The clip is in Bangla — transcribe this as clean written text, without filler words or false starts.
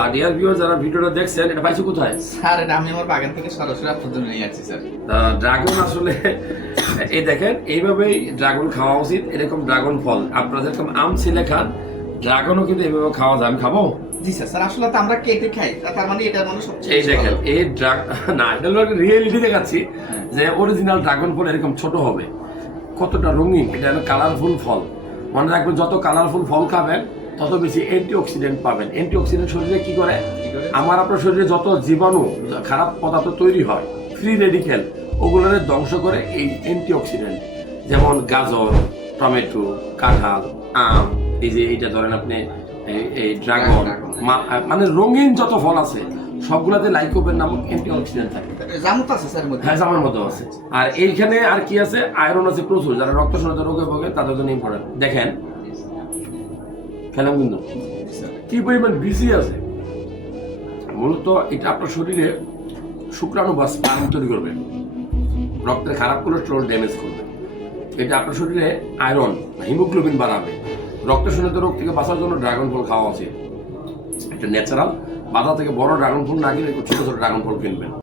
আর ডিয়ার ভিউয়ার যারা ভিডিওটা দেখছেন, এটা পাইছো কোথায়? স্যার এটা আমি আমার বাগান থেকে সরাসরি আপনার জন্য নিয়ে আসছি স্যার। ড্রাগন আসলে এই দেখেন, এইভাবেই ড্রাগন খাওয়া উচিত। এরকম ড্রাগন ফল আপনারা যেরকম আম ছিলে খান, ড্রাগনও কিন্তু এইভাবে খাওয়া যায়। আমি খাবো? জি স্যার। স্যার আসলে তো আমরা কেটে খাই, তার মানে এটা মানে সবচেয়ে এই দেখেন, এই না, এটা রিয়েলিটি দেখাচ্ছি যে অরিজিনাল ড্রাগন ফল এরকম ছোট হবে, কতটা রঙিন। এটা হলো কালারফুল ফল। মনে রাখবেন, যত কালারফুল ফল খাবেন তত বেশি অ্যান্টিঅক্সিডেন্ট পাবেন। অ্যান্টিঅক্সিডেন্ট শরীরে কি করে? আপনার শরীরে যত জীবাণু, খারাপ পদার্থ তৈরি হয়, ফ্রি রেডিক্যাল, ওগুলোরে ধ্বংস করে এই অ্যান্টিঅক্সিডেন্ট। যেমন গাজর, টমেটো, কাঁঠাল, আম, এই যে এইটা ধরেন আপনি, এই ড্রাগন, মানে রঙিন যত ফল আছে সবগুলাতে লাইকোপেন নামক অ্যান্টিঅক্সিডেন্ট থাকে। জামুত আছে স্যার মধ্যে? হ্যাঁ, জামার মতো আছে। আর এইখানে আর কি আছে? আয়রন আছে প্রচুর। যারা রক্ত শূন্যতা রোগে ভোগে তাদের জন্য ইম্পর্টেন্ট। দেখেন খেলাম কিন্তু কি পরিমাণ বিসি আছে। মূলত এটা আপনার শরীরে শুক্রাণু বা স্পার্ম তৈরি করবে, রক্তের খারাপ কোলেস্টেরল ড্যামেজ করবে। এটা আপনার শরীরে আয়রন, হিমোগ্লোবিন বাড়াবে। রক্ত শূন্যতা রোগ থেকে বাঁচার জন্য ড্রাগন ফল খাওয়া উচিত। এটা ন্যাচারাল। বাজার থেকে বড় ড্রাগন ফল না কিনে ছোট ছোট ড্রাগন ফল কিনবেন।